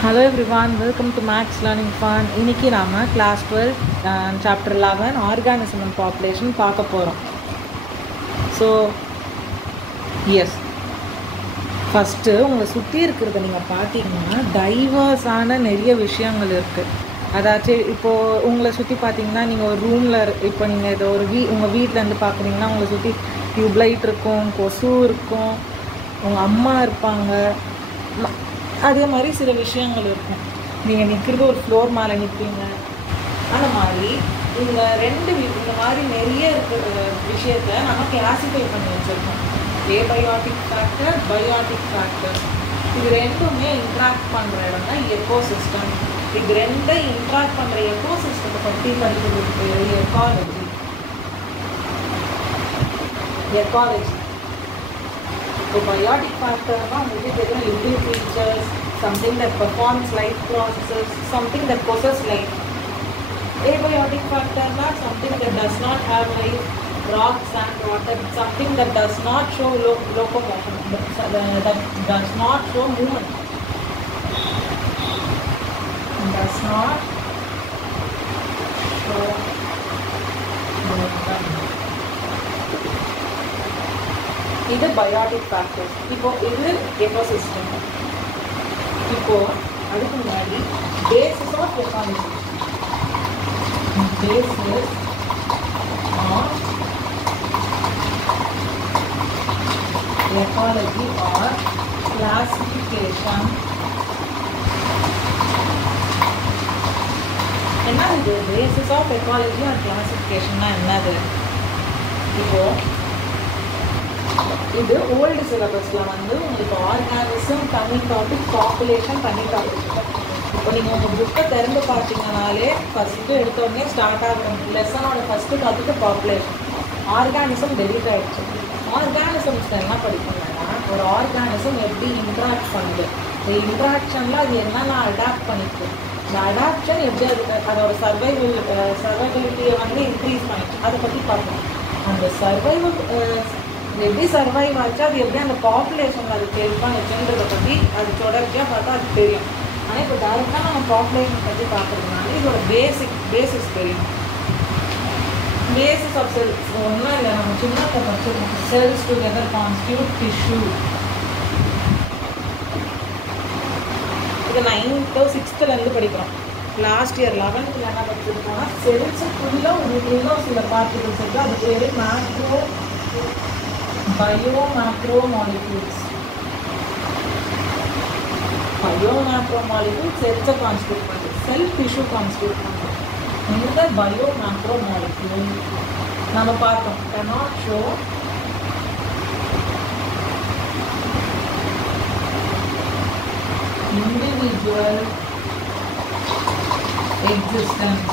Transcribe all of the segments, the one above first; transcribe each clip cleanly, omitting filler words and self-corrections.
Hello everyone, welcome to Max Learning Fun. இன்னைக்கு நாம class 12 chapter 11 organism and population பார்க்க போறோம். So yes, ஃபர்ஸ்ட் உங்களை சுற்றி இருக்கிறத நீங்கள் பார்த்தீங்கன்னா டைவர்ஸான நிறைய விஷயங்கள் இருக்குது. அதாச்சும் இப்போது உங்களை சுற்றி பார்த்தீங்கன்னா நீங்கள் ஒரு ரூமில் இப்போ நீங்கள் ஏதோ ஒரு உங்கள் வீட்டிலேருந்து பார்க்குறீங்கன்னா உங்களை சுற்றி டியூப்லைட் இருக்கும், கொசு இருக்கும், உங்கள் அம்மா இருப்பாங்க, அதே மாதிரி சில விஷயங்கள் இருக்கும். நீங்கள் நிற்கிறது ஒரு ஃப்ளோர் மேலே நிற்பீங்க. அந்த மாதிரி இந்த இந்த மாதிரி நிறைய இருக்கிற விஷயத்தை நம்ம கிளாஸிஃபை பண்ணி வச்சுருக்கோம். ஏபயோட்டிக் ஃபேக்டர், பயோட்டிக் ஃபேக்டர், இது ரெண்டுமே இன்ட்ராக்ட் பண்ணுற இடம் தான் எக்கோசிஸ்டம். இது ரெண்டை இன்ட்ராக்ட் பண்ணுற எக்கோசிஸ்டத்தை பற்றி படிக்கிறது பேர் ecology. So biotic factor living features, something that performs life processes, something that possesses life. Abiotic factor is something that does not have life, rock, sand, water, something that does not show locomotion, that does not show movement, does not show movement. இது biotic factors. இப்போது இது ecosystem. இப்போது அதுக்கு முன்னாடி basis of ecology. Basis of ecology or classification. என்ன இது basis of ecology or கிளாசிஃபிகேஷன்னா என்னது? இப்போது இது ஓல்டு சிலபஸில் உங்களுக்கு ஆர்கானிசம் தனி டாபிக், பாப்புலேஷன் தனி டாபிக். இப்போ நீங்கள் உங்கள் புக்கை திறந்து பார்த்தீங்கனாலே ஃபஸ்ட்டு எடுத்தோடனே ஸ்டார்ட் ஆகிற லெசனோட ஃபஸ்ட்டு டாபிக்கு பாப்புலேஷன். ஆர்கானிசம் டெலிட் ஆகிடுச்சு. ஆர்கானிசம்ஸில் என்ன படிக்கணும்னா ஒரு ஆர்கானிசம் எப்படி இன்ட்ராக்ட் பண்ணுது, இந்த இன்ட்ராக்ஷனில் அது என்னென்ன அடாப்ட் பண்ணிருக்கு, இந்த அடாப்ஷன் எப்படி அதோட சர்வைபிலிட்டியை இன்க்ரீஸ் பண்ணிச்சு, அதை பற்றி பார்க்கணும். அந்த எப்படி சர்வைவ் ஆச்சு, அது எப்படி அந்த பாப்புலேஷன் அது கேட்பாங்கன்றதை பற்றி அது தொடர்ச்சியாக பார்த்தா அது தெரியும். ஆனால் இப்போ டேரெக்டாக நம்ம பாப்புலேஷன் பற்றி பார்க்குறதுனால இதோட பேசிஸ் தெரியும். பேசிஸ் ஆஃப் செல்ஸ் ஒன்றும் இல்லை, நம்ம சின்னத்தை படிச்சிருக்கோம். Cells together constitute tissue. இது 9th 6th படிக்கிறோம். லாஸ்ட் இயர் 11th என்ன படிச்சிருக்கோம்னா செல்ஸுக்குள்ள ஒரு சில பார்ட்டிகல்ஸ் இருக்குது. அது பேர் Biomacromolecules. Biomacromolecules cells constitute பண்ணுது, cell tissue constitute பண்ணுது. இந்த biomacromolecule நம்ம பார்த்தோம் cannot show individual existence.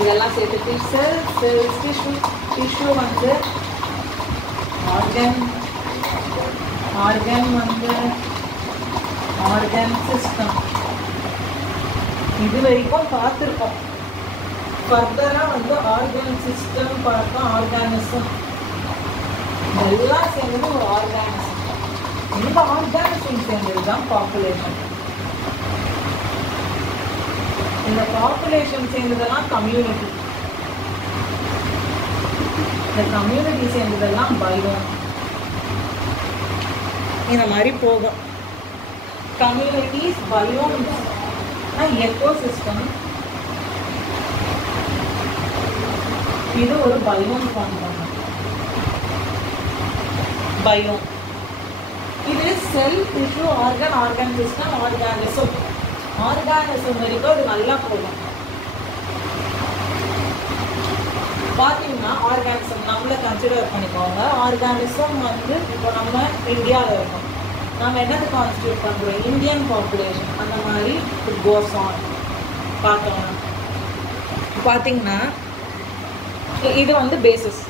இதெல்லாம் சேர்த்து cells tissue ஆர்கன் சிஸ்டம். இது வரைக்கும் பார்த்துருக்கோம். ஃபர்தராக ஆர்கன் சிஸ்டம் பார்த்தோம், ஆர்கானிசம் எல்லாம் சேர்ந்தது ஒரு ஆர்கானிசம். இந்த ஆர்கானிசம் சேர்ந்தது தான் பாப்புலேஷன். இந்த பாப்புலேஷன் சேர்ந்ததெல்லாம் கம்யூனிட்டி. இந்த கம்யூனிட்டி சேர்ந்ததெல்லாம் பயோம். இந்த மாதிரி போகும். Communities, biomes, ecosystem. இது ஒரு பயோம் ஃபார்ம் பண்ணும். பயோம் இது செல், டிஷ்யூ, ஆர்கன் சிஸ்டம், ஆர்கானிசம் வரைக்கும் அது நல்லா போகும். பார்த்தீங்கன்னா ஆர்கானிசம் நம்மளை கன்சிடர் பண்ணிக்கோங்க. ஆர்கானிசம் இப்போ நம்ம இந்தியாவில் இருக்கோம். நம்ம என்னது கான்ஸ்டியூட் பண்ணுறோம்? Indian population. அந்த மாதிரி இட் கோஸ் ஆன். பார்த்தீங்கன்னா இது பேசிஸ்.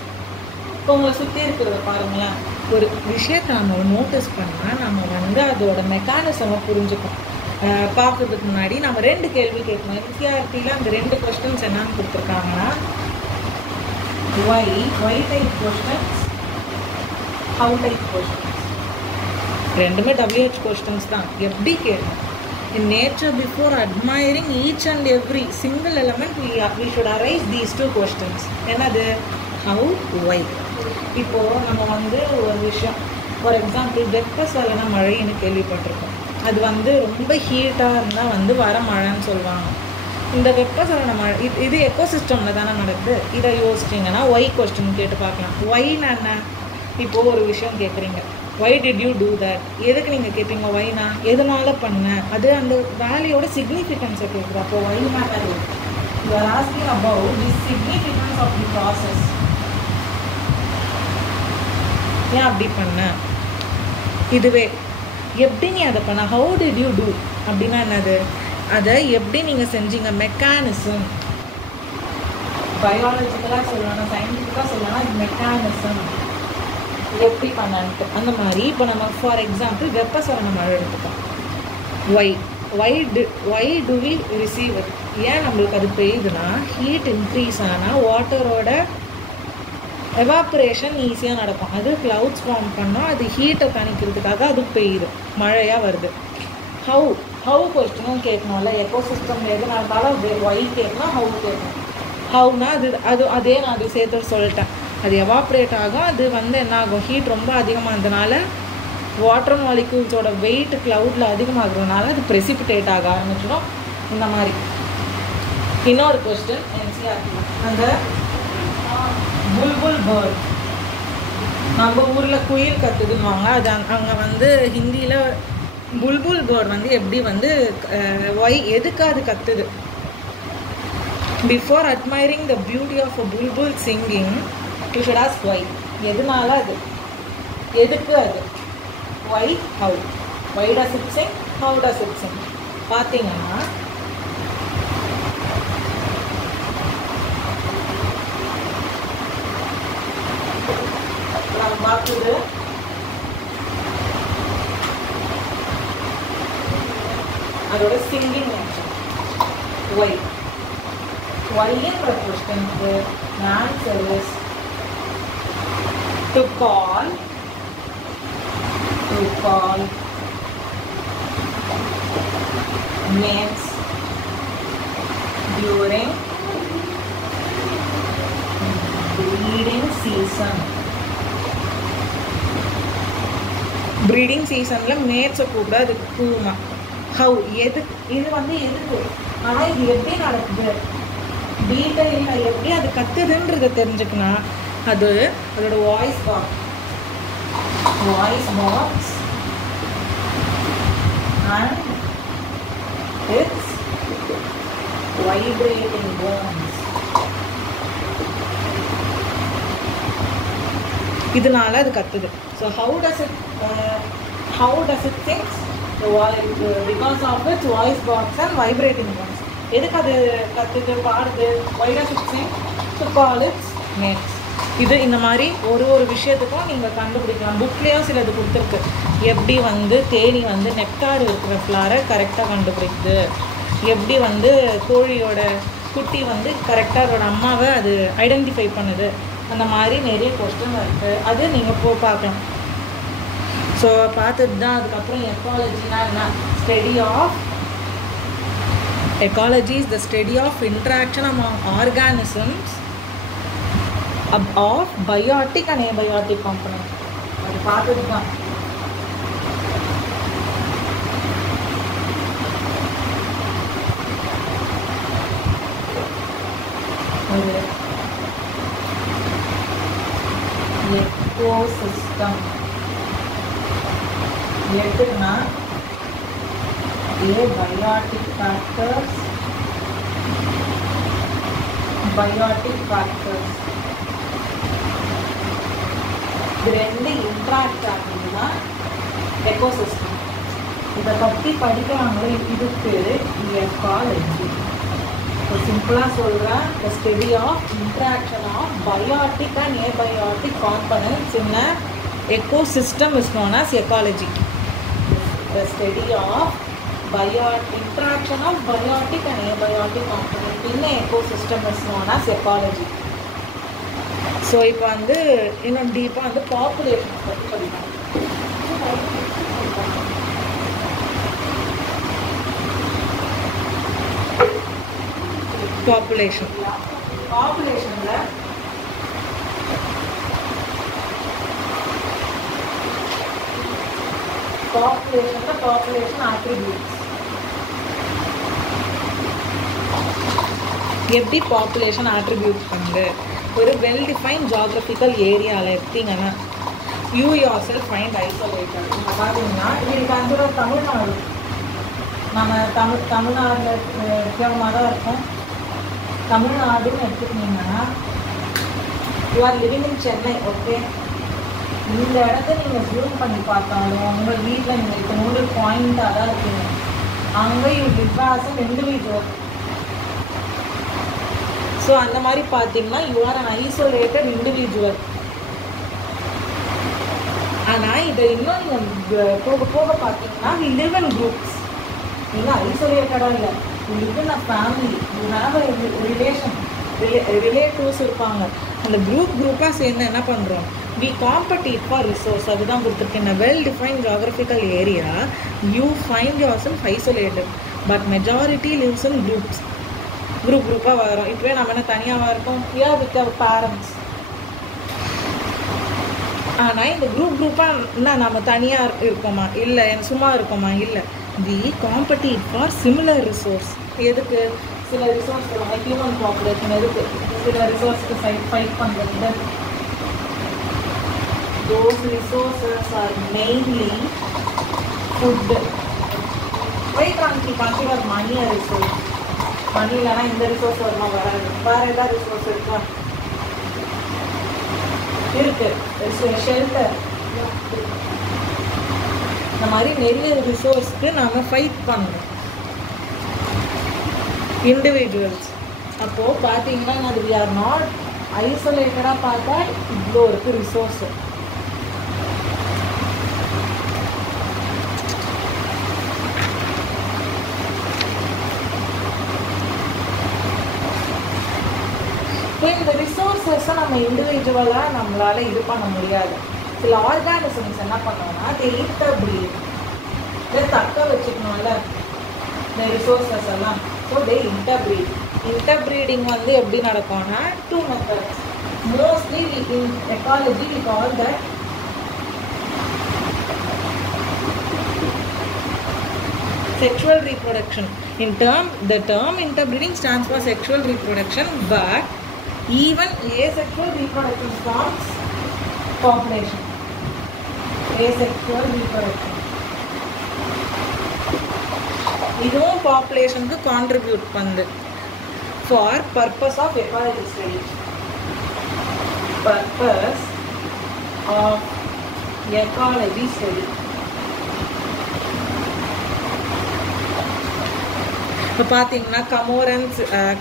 இப்போ உங்களை சுற்றி இருக்கிறத பாருங்களேன். ஒரு விஷயத்தை நம்ம நோட்டீஸ் பண்ணால் நம்ம அதோட மெக்கானிசமை புரிஞ்சுக்கணும். பார்க்கறதுக்கு முன்னாடி நம்ம 2 கேள்வி கேட்கணும். என்சிஆர்டியில் அந்த 2 கொஸ்டின்ஸ் என்னன்னு கொடுத்துருக்காங்கன்னா why type questions, how type questions. ரெண்டுமே WH கொஸ்டின்ஸ் தான். எப்படி கேட்கும்? In nature, before admiring each and every single element, we should arise these two questions. என்னது? How, why. இப்போது நம்ம வந்து ஒரு விஷயம், ஃபார் எக்ஸாம்பிள் வெப்பசலன மழைன்னு கேள்விப்பட்டிருக்கோம். அது வந்து ரொம்ப ஹீட்டாக இருந்தால் வந்து வர மழைன்னு சொல்லுவாங்க. இந்த வெப்பசலன மழை இது எக்கோசிஸ்டமில் தானே நடக்குது. இதை யோசிச்சிங்கன்னா ஒய் கொஸ்டின் கேட்டு பார்க்கலாம். ஒய்னா என்ன? இப்போது ஒரு விஷயம் கேட்குறீங்க, why did you do that? எதுக்கு நீங்கள் கேட்பீங்க ஒய்னா? எதனால பண்ணேன்? அது அந்த வேலையோட சிக்னிஃபிகன்ஸை கேட்குது. அப்போ ஒய்னா value you are asking about the significance of the process. ஏன் அப்படி பண்ண? இதுவே எப்படி நீ அதை பண்ண? ஹவு டிட் யூ டூ அப்படின்னா என்னது? அதை எப்படி நீங்கள் செஞ்சீங்க? மெக்கானிசம். பயாலஜிக்கலாக சொல்லணும், சயின்டிஃபிக்காக சொல்லணும், இது மெக்கானிசம் எப்படி பண்ணான்ட்டு. அந்த மாதிரி இப்போ நம்ம ஃபார் எக்ஸாம்பிள் வெப்பசலன மழை எடுத்துக்கோம். Why do we receive it? ஏன் நம்மளுக்கு அது பெய்யுதுன்னா, ஹீட் இன்க்ரீஸ் ஆனால் வாட்டரோட எவாப்ரேஷன் ஈஸியாக நடக்கும். அது க்ளவுட்ஸ் ஃபார்ம் பண்ணால் அது ஹீட்டை தணிக்கிறதுக்காக அது பெய்யுது, மழையாக வருது. ஹவு கொஸ்டினும் கேட்கணும்ல. எக்கோசிஸ்டம் எது நடந்தாலும் ஒய் கேட்கணும், ஹவு கேட்கணும். ஹவுனா அதே நான் அது சேர்த்து சொல்லிட்டேன். அது எவாப்ரேட் ஆகும். அது வந்து என்ன ஆகும்? ஹீட் ரொம்ப அதிகமாக இருந்ததுனால வாட்டர் மாலிக்யூல்ஸோட வெயிட் க்ளவுடில் அதிகமாகிறதுனால அது ப்ரெசிபிடேட் ஆக ஆரம்பிச்சிடும். இந்த மாதிரி இன்னொரு கொஸ்டின் என்சிஆர்டி, அந்த புல்புல் பேர்ட், நம்ம ஊரில் குயில் கத்துதுன்னுவாங்க. அது அங்கே வந்து ஹிந்தியில் புல்புல் பேர்ட் வந்து எப்படி வந்து ஒய் எதுக்கு அது கத்துது? Before admiring the beauty of a bulbul singing you should ask why. எதனால அது? எதுக்கு அது? Why, how. Why does it sing, how does it sing. பார்த்தீங்கன்னா நம்ம பார்க்குது அதோட சிங்கிங் நேச்சர். ஒய் ஒய்ன்ற கொஸ்டினுக்கு answer is to call mates during breeding season. breeding seasonல மேட்ஸை கூப்பிட அதுக்கு கூமா. ஹவு எது? இது வந்து எதுக்கு? ஆனால் இது எப்படி நடக்குது டீட்டெயிலாக எப்படி அது கத்துதுன்றதை தெரிஞ்சுக்கணும். அது அதோட voice box and its vibrating bones. இதனால அது கத்துது. So how does it think? Because of its voice box and vibrating bones. எதுக்கு அது கத்துது பாடுது? Why does it sing? To call its mates. இது இந்த மாதிரி ஒரு விஷயத்துக்கும் நீங்கள் கண்டுபிடிக்கலாம். புக்லேயும் சிலது கொடுத்துருக்கு. எப்படி வந்து தேனி வந்து நெக்டார் இருக்கிற ஃப்ளாரை கரெக்டாக கண்டுபிடிக்குது, எப்படி வந்து கோழியோட குட்டி வந்து கரெக்டாக அதோட அம்மாவை அது ஐடென்டிஃபை பண்ணுது. அந்த மாதிரி நிறைய கொஸ்டின் இருக்குது. அது நீங்கள் பார்க்கலாம். ஸோ பார்த்தது தான். அதுக்கப்புறம் எக்காலஜினா என்ன? Ecology is the study of interaction among organisms of biotic and abiotic components. அது பார்த்தது தான். ecosystem எதுனா abiotic factors, biotic factors இது ரெண்டு இன்ட்ராக்ட் ஆகுதுன்னா எக்கோசிஸ்டம். இதை பற்றி படிக்கிறாங்களே, இதுக்கு எக்காலஜி. இப்போ சிம்பிளாக சொல்கிறேன், the study of interaction of biotic and abiotic components in a ecosystem is known as ecology. The study of interaction of biotic and abiotic components in a ecosystem is known as ecology. So இப்போ வந்து இன்னும் டீப்பாக வந்து population பற்றி படிக்கலாம். Population. பாப்புலேஷனில் population attributes. எப்படி population attribute பண்ணுது? ஒரு வெல் டிஃபைன் ஜியாகிரபிக்கல் ஏரியாவில் எடுத்தீங்கன்னா you yourself find isolated. இப்போ பார்த்தீங்கன்னா இது கன்சிடர் தமிழ்நாடு. நம்ம தமிழ்நாட்டில் இருக்கிறவங்க தான் இருக்கும். தமிழ்நாடுன்னு எடுத்துக்கிட்டிங்கன்னா you are living in Chennai. Okay, இந்த இடத்த நீங்கள் ஜூம் பண்ணி பார்த்தாலும் உங்கள் வீட்டில் நீங்கள் இப்போ 100 பாயிண்ட்டாக தான் இருக்கீங்க. அங்கே you live as an individual. So அந்த மாதிரி பார்த்தீங்கன்னா you are an isolated individual. ஆனால் இதை இன்னும் நீங்கள் போக போக பார்த்தீங்கன்னா வி லிவ் இன் குரூப்ஸ். நீங்கள் ஐசோலேட்டடாக இல்லை, you live in a family, you have a relation, relatives இருப்பாங்க. அந்த குரூப்பாக சேர்ந்து என்ன பண்ணுறோம்? We compete for resource. அதுதான் கொடுத்துருக்கேன். Well define geographical area you find yourself isolated but majority lives in groups. குரூப்பாக வரோம். இப்போவே நம்ம என்ன தனியாக இருக்கோம்? Yeah with our parents. ஆனால் இந்த குரூப்பாக என்ன நம்ம தனியாக இருக்கோமா? இல்லை. சும்மா இருக்கோமா? இல்லை. We compete for similar resource. எதுக்கு? சில ரிசோர்ஸ் சொல்லுவாங்க ஹியூமன் பாப்புலேஷன். எதுக்கு? சில ரிசோர்ஸ்க்கு ஃபைட் பண்ணுறது. Those resources are mainly food. Why can't we consider money a resource? Money இல்லைனா இந்த ரிசோர்ஸ் வரணும், வராது. வேறு ஏதாவது ரிசோர்ஸ் இருக்கா? இருக்கு. ஷெல்டர். இந்த மாதிரி நிறைய ரிசோர்ஸ்க்கு நாம் ஃபைட் பண்ணணும் இண்டிவிஜுவல்ஸ். அப்போது பார்த்தீங்கன்னா அது வி ஆர் நாட் ஐசோலேட்டடாக பார்த்தா இவ்வளோ இருக்குது ரிசோர்ஸு. இப்போ இந்த ரிசோர்ஸஸை நம்ம இண்டிவிஜுவலாக நம்மளால் இது பண்ண முடியாது. சில ஆர்கானிசம்ஸ் என்ன பண்ணோம்னா அது இன்டர்பிரீட். இதை தக்க வச்சுக்கணும்ல இந்த ரிசோர்ஸஸ் எல்லாம். So they interpret. இன்டர்பிரீடிங் வந்து எப்படி நடக்கும்னா 2 methods. Mostly in ecology we call that sexual reproduction. The term interbreeding stands for sexual reproduction, but even asexual reproduction forms population. Asexual reproduction. இதுவும் பாப்புலேஷனுக்கு கான்ட்ரிபியூட் பண்ணுது for purpose of ecology study. Purpose of ecology study. இப்போ பார்த்தீங்கன்னா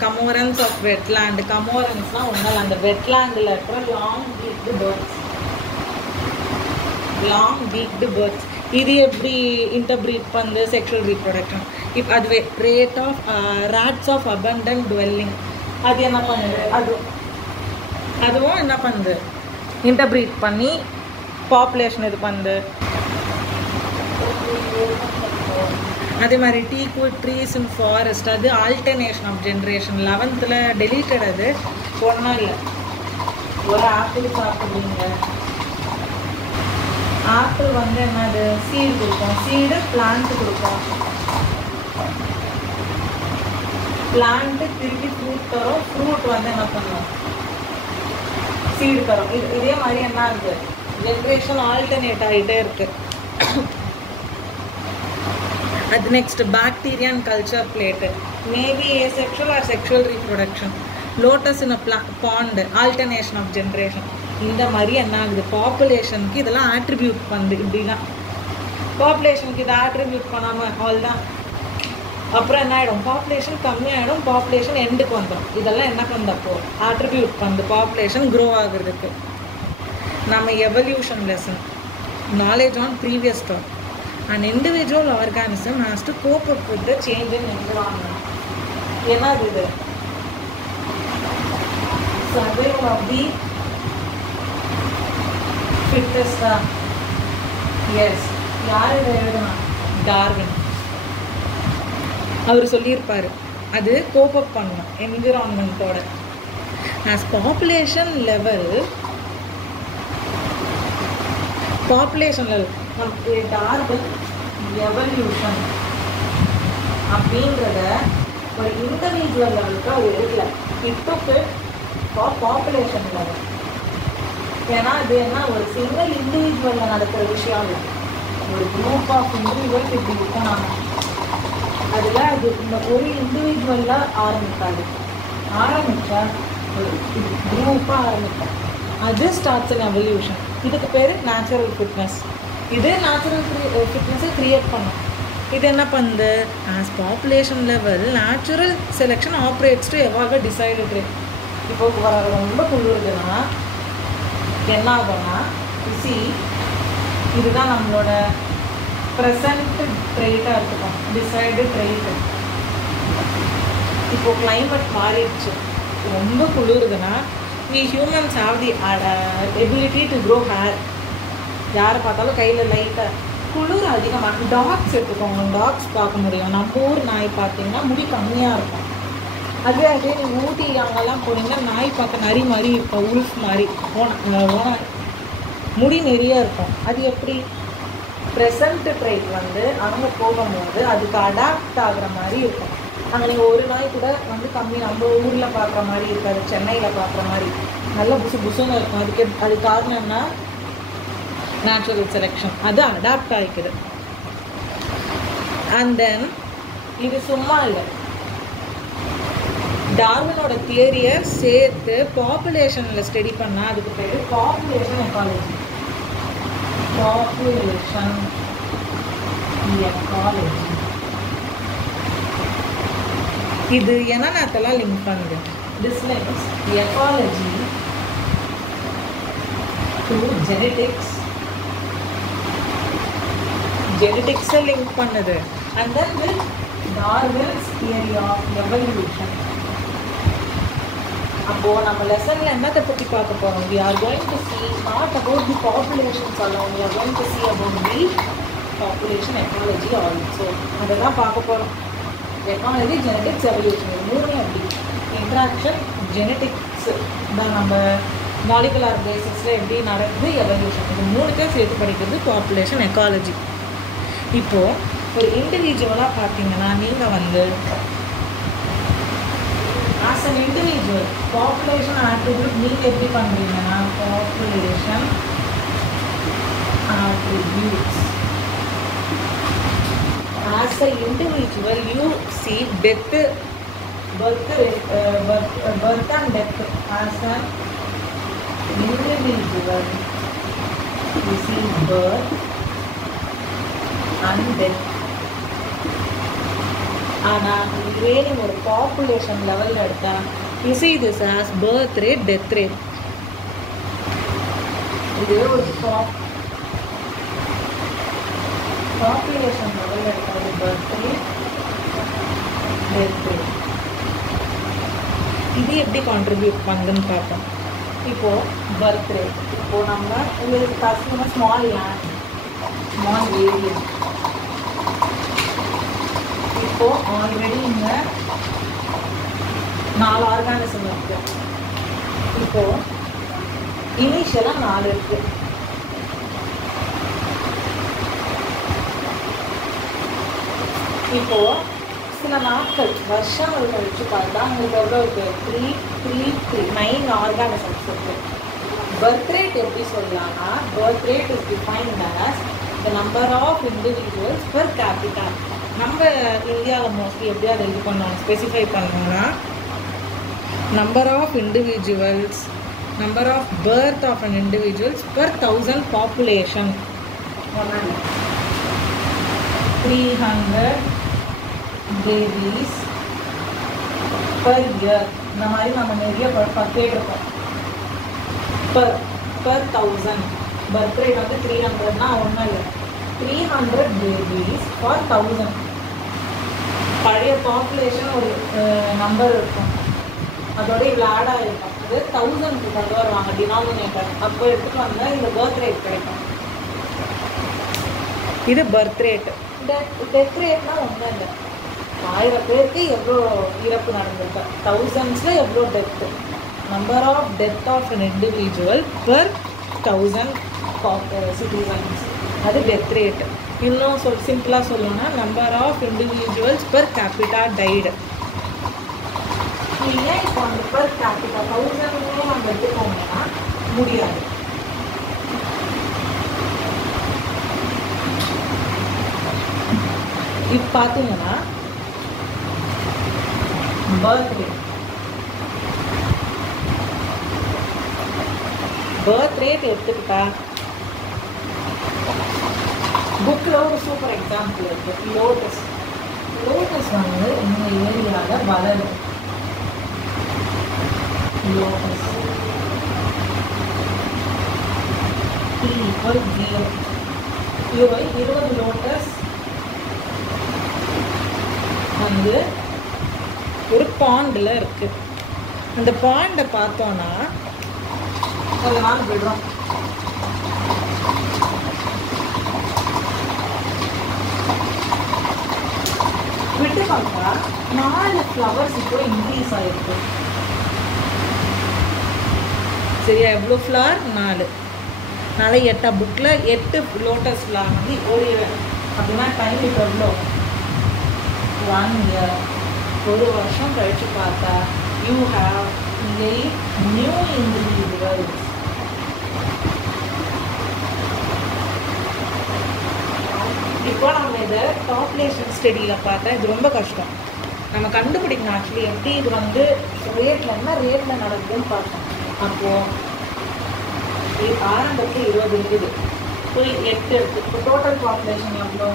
கமோரன்ஸ் of wetland. கமோரன்ஸ்னால் ஒன்றும் அந்த வெட்லேண்டில் இருக்கிற long peaked birds. இது எப்படி இன்டர்பிரீட் பண்ணுது? Sexual reproduction. இப்போ அதுவே rate of rates of abundant dwelling. அது என்ன பண்ணுது? அதுவும் என்ன பண்ணுது? இன்டர்பிரீட் பண்ணி பாப்புலேஷன் இது பண்ணுது. அதே மாதிரி டீக்வுட் ட்ரீஸ் இன் ஃபாரஸ்ட். அது alternation of generation. 11th deleted. அது ஒன்றும் இல்லை. ஒரு ஆப்பிள் சாப்பிடுவீங்க. ஆப்பிள் வந்து என்னது? சீடு கொடுக்கும். சீடு பிளான்ட்டு கொடுக்கும். பிளான்ட்டு திருப்பி ஃப்ரூட் தரும். ஃப்ரூட் வந்து என்ன பண்ணும்? சீடு தரும். இதே மாதிரி என்ன இருக்குது? ஜென்ரேஷன் ஆல்டர்னேட் ஆகிட்டே இருக்குது. அது next bacteria and culture plate. Maybe asexual or sexual reproduction. Lotus in a pond. Alternation of generation. இந்த மாதிரி என்ன ஆகுது? பாப்புலேஷனுக்கு இதெல்லாம் ஆட்ரிபியூட் பண்ணுது. இப்படின்னா பாப்புலேஷனுக்கு இதை ஆட்ரிபியூட் பண்ணாமல் அவள் தான் அப்புறம் என்ன ஆகிடும்? பாப்புலேஷன் கம்மியாகிடும். பாப்புலேஷன் எண்டுக்கு வந்துடும். இதெல்லாம் என்ன பண்ணப்போ ஆட்ரிபியூட் பண்ணுது பாப்புலேஷன் க்ரோ ஆகுறதுக்கு. நம்ம evolution lesson knowledge on previous talk. An individual organism has to cope up with the change in environment. என்னது இது? Survival of the fittest. Yes. யார் இதை எழுதுனா? டார்வின். அவர் சொல்லியிருப்பார் அது கோப் அப் பண்ணணும் என்விரான்மெண்ட்டோட. As population level Darwin evolution அப்படின்றத ஒரு இண்டிவிஜுவல் லெவலுக்கு அது எடுக்கல. இட்டுக்கு பாப்புலேஷன் லெவல். ஏன்னா இது என்ன ஒரு சிங்கிள் இண்டிவிஜுவலில் நடக்கிற விஷயம் இல்லை, ஒரு குரூப் ஆஃப் இண்டிவிஜுவல்ஸ் இப்படி இருக்கணும். அதில் அது இந்த ஒரு இண்டிவிஜுவலில் ஆரம்பித்தா ஒரு குரூப்பாக ஆரம்பித்தா அது ஸ்டார்ட்ஸ் அன் எவல்யூஷன். இதுக்கு பேர் நேச்சுரல் ஃபிட்னஸ். இது நேச்சுரல் ஃபிட்னஸை க்ரியேட் பண்ணும். இது என்ன பண்ணுது? As population level natural selection operates to evolve decided rate. இப்போ ரொம்ப குளிருதுன்னா என்ன ஆகும்னா இதுதான் நம்மளோட ப்ரெசன்ட் ட்ரெயிட்டாக இருக்கட்டும், டிசைடட் ட்ரெயிட். இப்போது கிளைமேட் மாறிடுச்சு, ரொம்ப குளிருதுன்னா we humans have the ability to grow hair. யாரை பார்த்தாலும் கையில் லைட்டாக குளிர் அதிகமாக. டாக்ஸ் எடுத்துக்கோங்க, டாக்ஸ் பார்க்க முடியும். நம்ம ஊர் நாய் பார்த்தீங்கன்னா முடி கம்மியாக இருக்கும். அதே நீங்கள் ஊட்டி அங்கெல்லாம் போனீங்கன்னா நாய் பார்க்க நரி மாதிரி இப்போ உல்ஃப் மாதிரி முடி நிறைய இருக்கும். அது எப்படி? ப்ரெசன்ட் ட்ரைட் அவங்க போகும்போது அதுக்கு அடாப்ட் ஆகிற மாதிரி இருக்கும். அங்கே நீங்கள் ஒரு நாய் கூட கம்மி நம்ம ஊரில் பார்க்குற மாதிரி இருக்காது, சென்னையில் பார்க்குற மாதிரி நல்லா புசுன்னு இருக்கும். அது காரணம் என்ன? Natural selection. அது அடாப்ட் ஆகிக்குது. அண்ட் தென் இது சும்மா இல்லை, டார்வினோட தியரியை சேர்த்து பாப்புலேஷனில் ஸ்டடி பண்ணால் அதுக்கு பேர் பாப்புலேஷன் எக்காலஜி. Population ecology. இது என்னென்னத்தெல்லாம் லிங்க் பண்ணுது? This links ecology to genetics. ஜெனெடிக்ஸை லிங்க் பண்ணுது. And then with Darwin's theory of evolution. அப்போது நம்ம லெசனில் என்னத்தை பற்றி பார்க்க போகிறோம்? we are going to see not about the populations alone, we are going to see about the population ecology also. அதை தான் பார்க்க போகிறோம். எக்காலஜி, ஜெனடிக்ஸ், எவல்யூஷன், இது மூணுமே அப்படி இன்ட்ராக்ஷன். ஜெனடிக்ஸ் தான் நம்ம மாலிகுலர் பேசிஸில் எப்படி நடக்குது, எவல்யூஷன், இது மூணுத்தையும் சேர்த்து படிக்கிறது பாப்புலேஷன் எக்காலஜி. இப்போது ஒரு இண்டிவிஜுவலாக பார்த்தீங்கன்னா நீங்கள் as an individual population attribute நீங்கள் எப்படி பண்ணுறீங்கன்னா population attributes. As an individual you see birth and death. As an individual you see birth and death. ஆனால் இதுவே நீங்கள் ஒரு பாப்புலேஷன் லெவலில் எடுத்தால் you see this as birth rate, death rate. இதுவே ஒரு பாப்புலேஷன் லெவலில் எடுத்தால் birth rate, death rate. இது எப்படி கான்ட்ரிபியூட் பண்ணுதுன்னு பார்ப்போம். இப்போது பர்த் ரேட். இப்போது நம்ம உங்களுக்கு கஷ்டமாக ஸ்மால் லேண்ட், ஸ்மால் ஏரியா. இப்போது ஆல்ரெடி இங்கே 4 ஆர்கானிசம் இருக்குது. இப்போது இனிஷியலாக 4 இருக்குது. இப்போது சில நாட்கள் வருஷங்கள் கழிச்சு பார்த்தா உங்களுக்கு எவ்வளோ இருக்குது? 9 ஆர்கானிசம்ஸ் இருக்குது. பர்த் ரேட் எப்படி சொல்லலாம்னா birth rate is defined as the number of individuals per capita. நம்ம இந்தியாவில் மோஸ்ட்லி எப்படி அதை இது பண்ணோம் ஸ்பெசிஃபை பண்ணோம்னா number of individuals, number of birth of an individuals per 1000 population. 300 babies per year. இந்த மாதிரி நம்ம நிறைய கேட்டிருக்கோம். per 1000 பர்த் ரேட் 300னா ஒன்றும் இல்லை, 300 பேபிஸ் for 1000. பழைய பாப்புலேஷன் ஒரு நம்பர் இருக்கும், அதோட இவ்வளோ ஆட் ஆகிருக்கும். அது 1000க்கு கொண்டு வருவாங்க டினாமினேட்டர். அப்போ எடுத்துகிட்டு வந்தால் இந்த பர்த் ரேட் கிடைக்கும். இது பர்த் ரேட். டெத் ரேட்னா ஒன்றும் இல்லை, 1000 பேருக்கு எவ்வளோ இறப்பு நடந்திருக்கு, தௌசண்ட்ஸில் எவ்வளோ death, number of death of an individual per 1000 citizens, அது டெத் ரேட். இன்னும் சிம்பிளாக சொல்லணும்னா number of individuals per capita died. ஏன் இப்போ அந்த பெர் கேபிட்டா 1000 நம்ம எடுத்துக்கோங்கன்னா முடியாது. இப்போ பார்த்தீங்கன்னா பர்த் ரேட் எடுத்துக்கிட்டா புக்கில் ஒரு சூப்பர் எக்ஸாம்பிள் இருக்குது. லோட்டஸ் வந்து இந்த ஏரியாவில் வளரும். Lotus T=0. 20 லோட்டஸ் வந்து ஒரு பாண்டில் இருக்கு. அந்த பாண்டை பார்த்தோன்னா ஒரு நாள் விடுறோம். விட்டு பார்த்தா 4 ஃப்ளவர்ஸ் இப்போ இன்க்ரீஸ் ஆகிருக்கு. சரியா? எவ்வளோ ஃப்ளவர்? 4. 8 புக்கில் 8 லோட்டஸ் ஃப்ளவர் வந்து ஒரு அப்படின்னா டைம் இப்போ எவ்வளோ? 1 year. ஒரு வருஷம் கழிச்சு பார்த்தா யூ ஹாவ் 8 நியூ இண்டிவிஜுவல்ஸ். இப்போ நம்ம இதை பாப்புலேஷன் ஸ்டடியில் பார்த்தா இது ரொம்ப கஷ்டம் நம்ம கண்டுபிடிக்கணும். ஆக்சுவலி எப்படி இது வந்து ரேட்டில் என்ன ரேட்டில் நடக்குதுன்னு பார்த்தோம். அப்போது ஆரம்பத்தில் 20 இருக்குது, போய் 8 இருக்குது. இப்போ டோட்டல் பாப்புலேஷன் எவ்வளோ?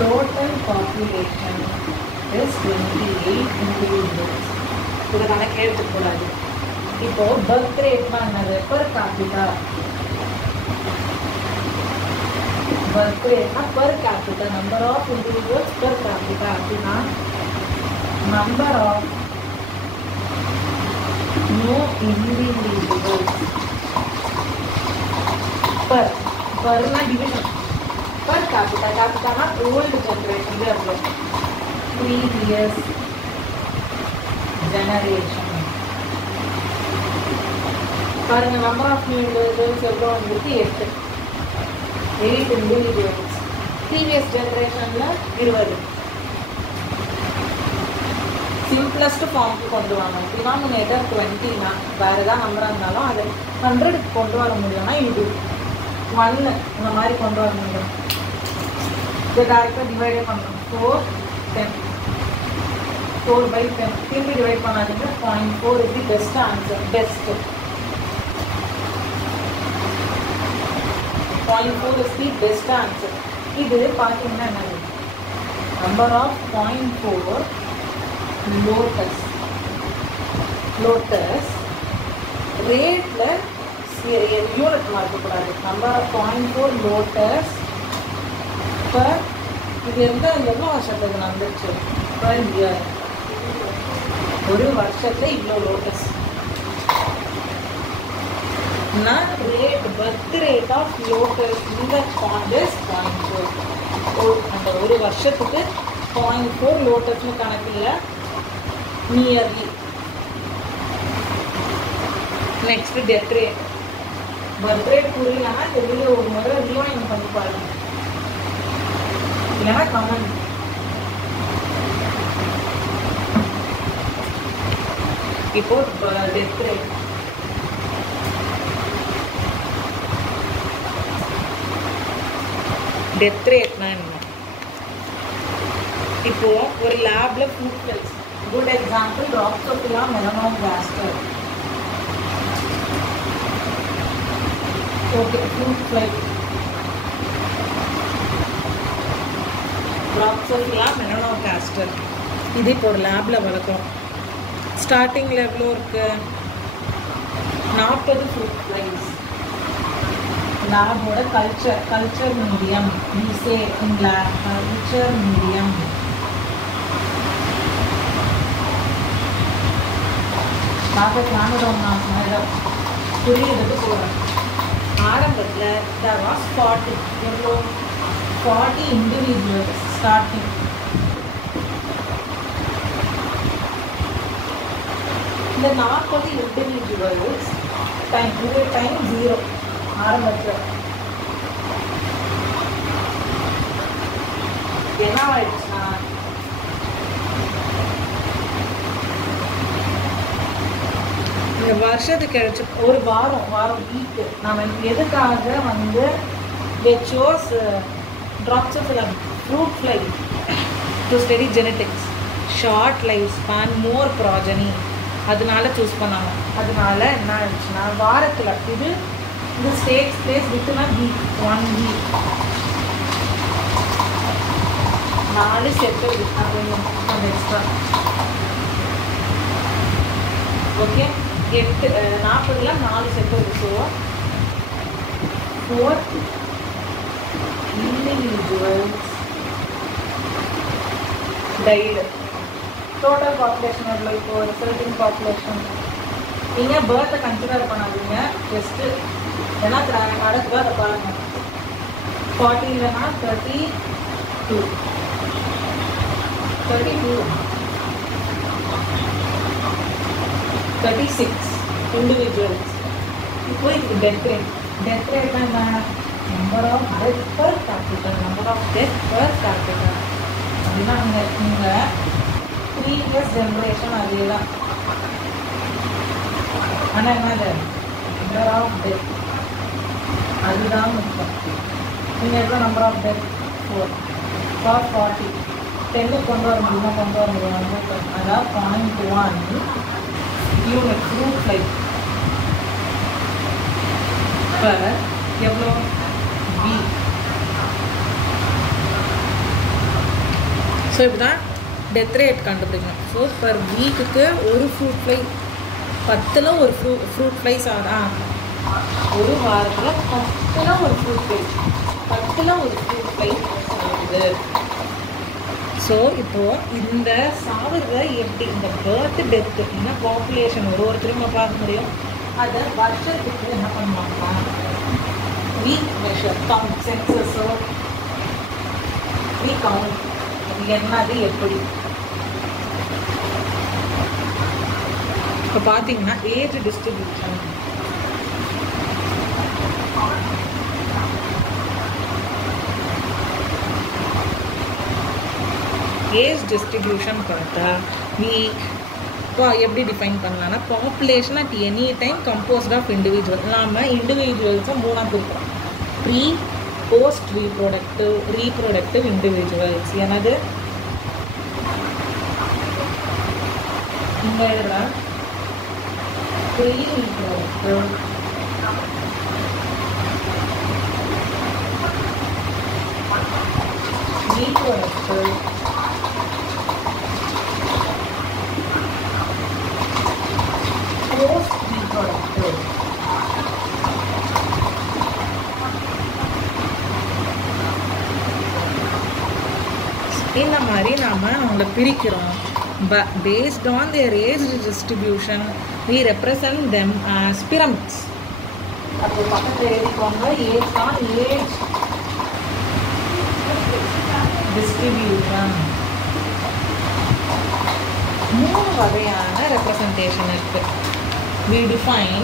Total population is 28 individuals. இதை கணக்கு எடுத்துக்கூடாது. இப்போது பர்த் ரேட்னா என்னது? Per capita. பர்த் ரேட்னா per capita, number of individuals per capita. அப்படின்னா நம்பர் ஆஃப் நியூ இண்டிவிஜுவல்ஸ் பர்னா டிவிஷன், பெர் கேபிட்டா. கேபிட்டானா ஓல்டு ஜென்ரேஷன், எவ்வளோ? Previous generation. பாருங்க, நம்பர் ஆஃப் நியூ இண்டிவிஜுவல்ஸ் எவ்வளோ வந்துருக்கு? 8 இண்டிவிஜுவல்ஸ். ப்ரீவியஸ் ஜென்ரேஷனில் 20. சிம்பிளஸ்ட் ஃபார்முக்கு கொண்டு வாங்க. டினாமினேட்டர் 20னா வேறு ஏதாவது நம்பராக இருந்தாலும் அது 100க்கு கொண்டு வர முடியும்னா இது 1 இந்த மாதிரி கொண்டு வர முடியும். இதை டேரெக்டாக டிவைடே பண்ணுறோம். 4 10 4/10 திருப்பி டிவைட் பண்ணாதீங்க. 0.4 is the best answer. Best 0.4 is the best answer. இது பார்த்தீங்கன்னா என்னது? நம்பர் ஆஃப் 0.4 லோட்டஸ் ரேட்டில் யூனிட் மாற்றக்கூடாது. நம்பர் ஆஃப் 0.4 லோட்டஸ் பர் இது எவ்வளோ வருஷத்துக்கு நடந்துச்சு? Per year. ஒரு வருஷத்தில் இவ்வளோ lotus. Rate birth rate of lotus இந்த பாண்ட் இஸ் 0.4. அந்த ஒரு வருஷத்துக்கு 0.4 லோட்டஸ்னு கணக்கில் nearly. Next death rate. Birth rate புரியலன்னா தெரியல, ஒரு முறை ரீவைண்ட் பண்ணி பாருங்க, இல்லைன்னா கமெண்ட். இப்போ டெத் ரேட் டெத் ரேட்னா என்ன? இப்போ ஒரு லேப்ல food test. Good example Drosophila melanogaster. Okay, fruit fly Drosophila melanogaster இது இப்போ ஒரு லேபில் வளர்க்குறோம். ஸ்டார்டிங்கில் எவ்வளோ இருக்குது? 40 ஃப்ரூட் ஃப்ளைஸ். லேபோட culture medium, we say in lab culture medium. புரியுதுக்கு போகிறேன். ஆரம்பத்தில் there was 40 எவ்வளோ 40 individuals starting. இந்த 40 individuals டைம் 0 ஆரம்பத்தில் என்ன ஆயிடுச்சுன்னா இந்த வருஷத்துக்கு கிடைச்ச ஒரு வாரம் வீக்கு நம்ம எதுக்காக வந்து they chose Drosophila fruit fly to study genetics, short lifespan, more progeny. அதனால சூஸ் பண்ணாங்க. அதனால என்ன ஆயிடுச்சுன்னா வாரத்தில் இது takes place within week 1 week 4 செட்டு கொஞ்சம் எக்ஸ்ட்ரா. ஓகே 40ல் 4 செட்டு இருக்கு. So 4 individuals died. Total population எவ்வளோ இப்போ ரிசல்ட்டிங் பாப்புலேஷன் நீங்கள் பேர்த்தை கன்சிடர் பண்ணாதீங்க, ஜஸ்ட்டு ஏன்னா நடக்குதோ அதை பாருங்கள். 40 இல்லைனா 32 36 இண்டிவிஜுவல்ஸ். இப்போ இதுக்கு டெத் ரேட்னா என்ன? Number of death per capital அப்படின்னா நீங்கள் ப்ரீவியஸ் ஜென்ரேஷன் அதே தான். ஆனால் என்னது நம்பர் ஆஃப் டெத் அதுதான் முக்கியம். நீங்கள் எவ்வளோ நம்பர் ஆஃப் டெத் 4 ஃபார் 40 10 கொண்டு வர முடியுமா? கொண்டு வர முடியும். அதாவது 0.1 யூனிட் ஃப்ரூட் ஃப்ளை பர் எவ்வளோ வீக். ஸோ இப்படி தான் டெத் ரேட் கண்டுபிடிக்கணும். ஸோ பர் வீக்குக்கு ஒரு ஃப்ரூட் ஃப்ளை 10ல் ஒரு ஃப்ரூட் ஃப்ளைஸ் ஒரு வாரத்தில் 10ல் ஒரு ஃப்ரூட் ஃப்ளை ஆகுது. ஸோ இப்போது இந்த சாவுறத எப்படி இந்த பேர்த் டெத்து என்ன பாப்புலேஷன் ஒருத்தரும் நம்ம பார்க்க முடியும். அதை வருஷத்துக்கு என்ன பண்ணுவாங்க? வீக் மெஷர் கவுண்ட் சென்சஸோ வீக் கவுண்ட் என்னது எப்படி? இப்போ பார்த்தீங்கன்னா ஏஜ் டிஸ்ட்ரிபியூஷன் பார்த்தா இப்போ எப்படி டிஃபைன் பண்ணலாம்னா population at any time composed of individual. நம்ம இண்டிவிஜுவல்ஸை 3ஆக பிரிக்கிறோம். Pre post reproductive individuals. எனது இங்கே எழுதுகிறேன் ப்ரீ ரீப்ரொடக்டிவ் post reproductive. இந்த மாதிரி நாம் அவங்கள பிரிக்கிறோம். Based on their age distribution, we represent them as pyramids. அப்போ பக்கத்தில் எழுதிக்கோங்க ஏஜ் ஆன் ஏஜ் டிஸ்ட்ரிபியூஷன். 3 வகையான ரெப்ரசன்டேஷன் இருக்கு. We define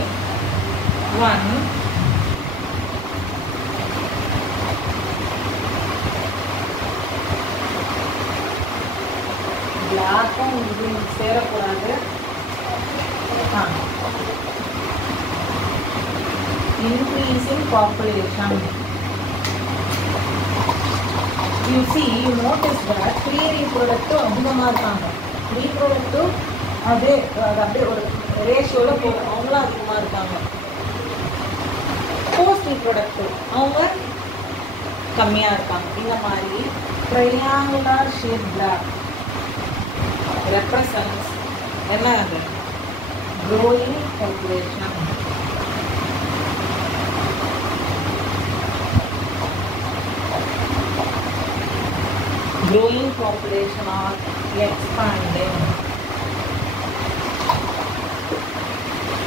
one பிளாக்கும் இது சேரக்கூடாது. Increasing population. You see, you notice that pre-reproductive அதிகமாக இருக்காங்க. ரீப்ரொடக்டிவ் அது அப்படியே ஒரு ரேஷியோவில் போகும், அவங்களும் அதிகமாக இருக்காங்க. போஸ்ட் ரீப்ரொடக்டிவ் அவங்க கம்மியாக இருக்காங்க. இந்த மாதிரி ட்ரையாங்குலர் ஷேப் பிளாக் ரெப்ரசன்ஸ் என்ன அது growing population. Growing population or expanding.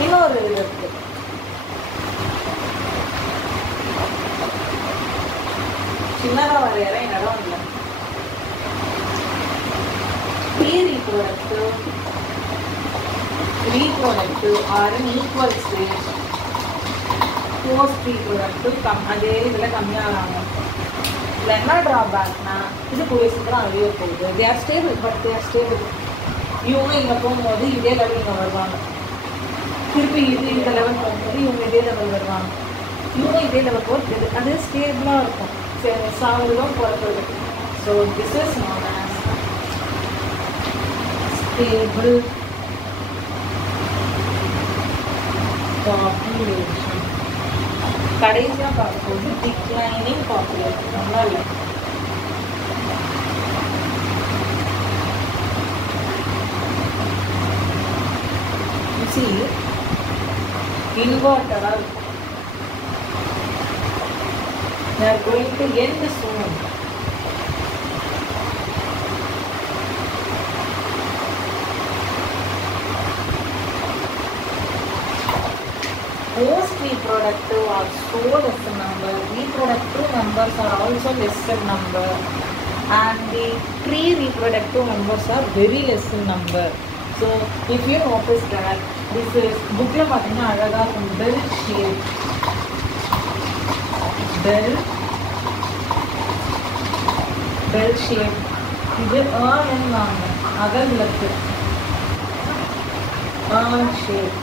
இன்னொரு இது இருக்கு. சின்னதாக வரையறேன், இடம் இல்லை. reproductive are an equal stage. Post reproductive அதே இதில் கம்மியாகிறாங்க. இதில் என்ன ட்ராபேக்னா இது கூடிய சீக்கிரம் அழிய போகுது. They are stable, but they are stable. இவங்க இங்கே போகும்போது இதே லெவல் இங்கே வருவாங்க, திருப்பி இது இந்த லெவல் போகும்போது இவங்க இதே லெவல் வருவாங்க, இவங்க இதே லெவல் போகிறது அது ஸ்டேபிளாக இருக்கும். சரி, சாகுறதும் பிறக்கிறது. So this is not as stable population. கடைசியாக பார்க்கும்போது டிக்ளைனிங் பாப்புலேஷன். நல்லா இல்லை. See, inverted are they are going to end soon. Post reproductive are so less in number. Reproductive numbers are also less in number, and the pre-reproductive numbers are very less in number. So if you notice that this is bookla pathina alaga bell shape, bell shape. இது earn ennaanga agalukku earn shape.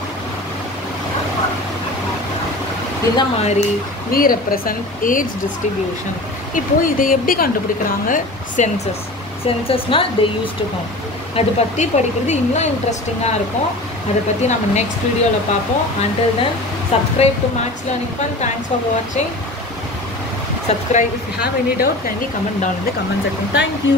இந்த மாதிரி we represent age distribution. இப்போ இதை எப்படி கண்டுபிடிக்கிறாங்க? சென்சஸ்னால் they used to come. அதை பற்றி படிக்கிறது இன்னும் இன்ட்ரெஸ்டிங்காக இருக்கும். அதை பற்றி நம்ம நெக்ஸ்ட் வீடியோவில் பார்ப்போம். Until then, subscribe to Maths Learning Fun. Thanks for watching. Subscribe. If you have any doubt, kindly comment down in the comment section. Thank you.